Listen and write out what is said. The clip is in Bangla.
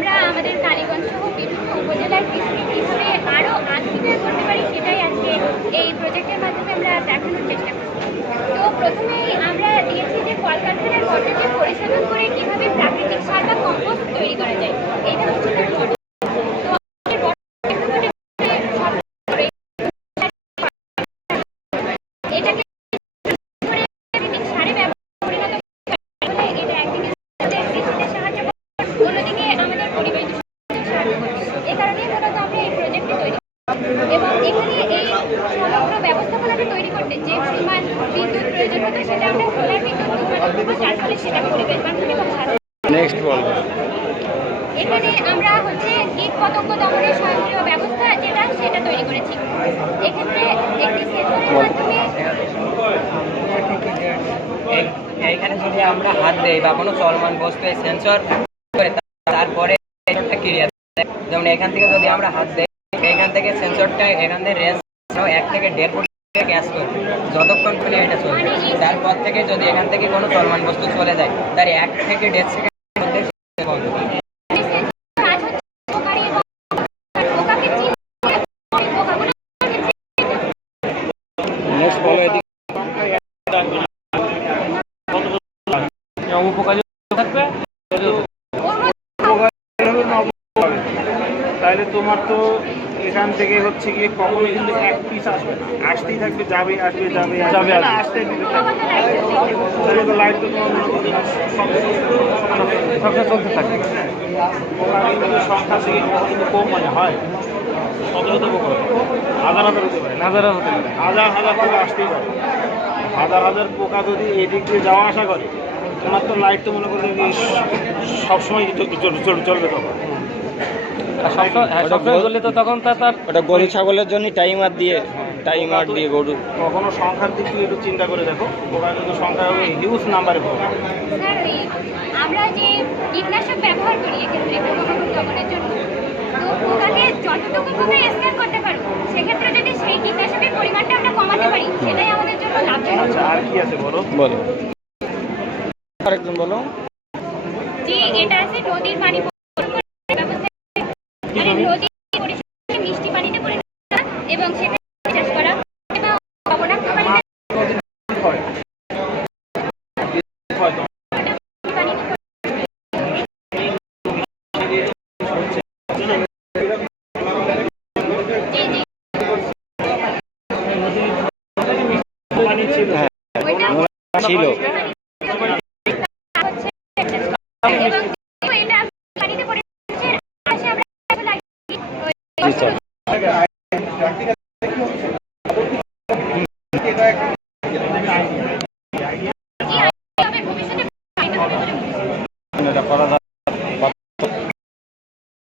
আমরা আমাদের কালীগঞ্জ সহ বিভিন্ন উপজেলার কৃষিকে কীভাবে আরও আধুনিক করতে পারি সেটাই আজকে এই প্রজেক্টের মাধ্যমে আমরা দেখানোর চেষ্টা করছি। তো প্রথমেই আমরা দিয়েছি যে কলকারখানার বর্জ্যকে পরিশোধন করে কীভাবে প্রাকৃতিক সার বা কম্পোস্ট তৈরি করা যায়, এটা হচ্ছে তার মডেল। এটাকে প্রাকৃতিক সারে পরিণত করলে এটা একদিকে কৃষিতে সাহায্য করে, অন্যদিকে আমাদের পরিবেশ দূষণে সাহায্য করে। এই কারণেই মূলত আমরা এই প্রজেক্টটি তৈরি করি এবং এখানে এই সমগ্র ব্যবস্থাপনাটা তৈরি করতে যে পরিমাণ বিদ্যুৎ প্রয়োজন হতো সেটা আমরা সোলার বিদ্যুৎ উৎপাদন করবো, যার ফলে সেটা পরিবেশ বান্ধব এবং নেক্সট বলবো। এখানে আমরা হচ্ছে কীট পতঙ্গ দমনের স্বয়ংক্রিয় ব্যবস্থা যেটা সেটা তৈরি করেছি। এক্ষেত্রে একটি সেন্সরের মাধ্যমে এইখানে যদি আমরা হাত দেই বা কোনো চলমান বস্তু সেন্সর করে তারপরে সেন্সরটা ক্রিয়া দেয়। যেমন এখান থেকে যদি আমরা হাত দেই, এখান থেকে সেন্সরটা এখান থেকে রেঞ্জ 1 থেকে 1.5 ফুট ক্যাচ করবে যতক্ষণ পর্যন্ত এটা চলবে। তারপর থেকে যদি এখান থেকে কোনো চলমান বস্তু চলে যায় তার 1 থেকে 1.5 সেকেন্ডের মধ্যে বন্ধ। নেক্সট বলো এদিকে। উপকারী থাকবে তাহলে তোমার তো এখান থেকে হচ্ছে গিয়ে কখনো কিন্তু এক পিস আসবে না, আসতেই থাকবে, যাবে আসবে যাবে যাবে না, আসতে দিতে থাকবে। তাহলে তো লাইট তো তোমার সবসময় চলতে থাকবে। পোকা কিন্তু সংখ্যা থেকে কিন্তু কম মানে হয়, শত শত পোকা হাজার হাজার হতে পারে, হাজার হতে পারে, হাজার হাজার পোকা আসতেই পারে। হাজার হাজার পোকা যদি এদিক দিয়ে যাওয়া আসা করে, তোমার তো লাইট তো মনে করেন সবসময় চলবে তখন। তখন ওটা গরু ছাগলের জন্য টাইমার দিয়ে গরু কখনো সংখ্যার দিক থেকে একটু চিন্তা করে দেখো, পোকা কিন্তু সংখ্যা হবে হিউজ নাম্বারে পোকা। স্যার, আমরা যে কীটনাশক ব্যবহার করি এক্ষেত্রে পোকামাকড় দমনের জন্য, তো পোকাকে যতটুকু পোকা স্ক্যান করতে পারবো, সেক্ষেত্রে যদি সেই কীটনাশকের পরিমাণটা আমরা কমাতে পারি সেটাই আমাদের জন্য লাভজনক। আচ্ছা, আর কি আছে বলো। আরেকজন বলো। জি, এটা আছে নদীর পানি ব্যবস্থা, মানে নদীর পরিষ্কার মিষ্টি পানিতে পরিণত করা এবং সেখানে চাষ করা এবং লবণাক্ত পানিতে ছিল। ভবিষ্যতে করা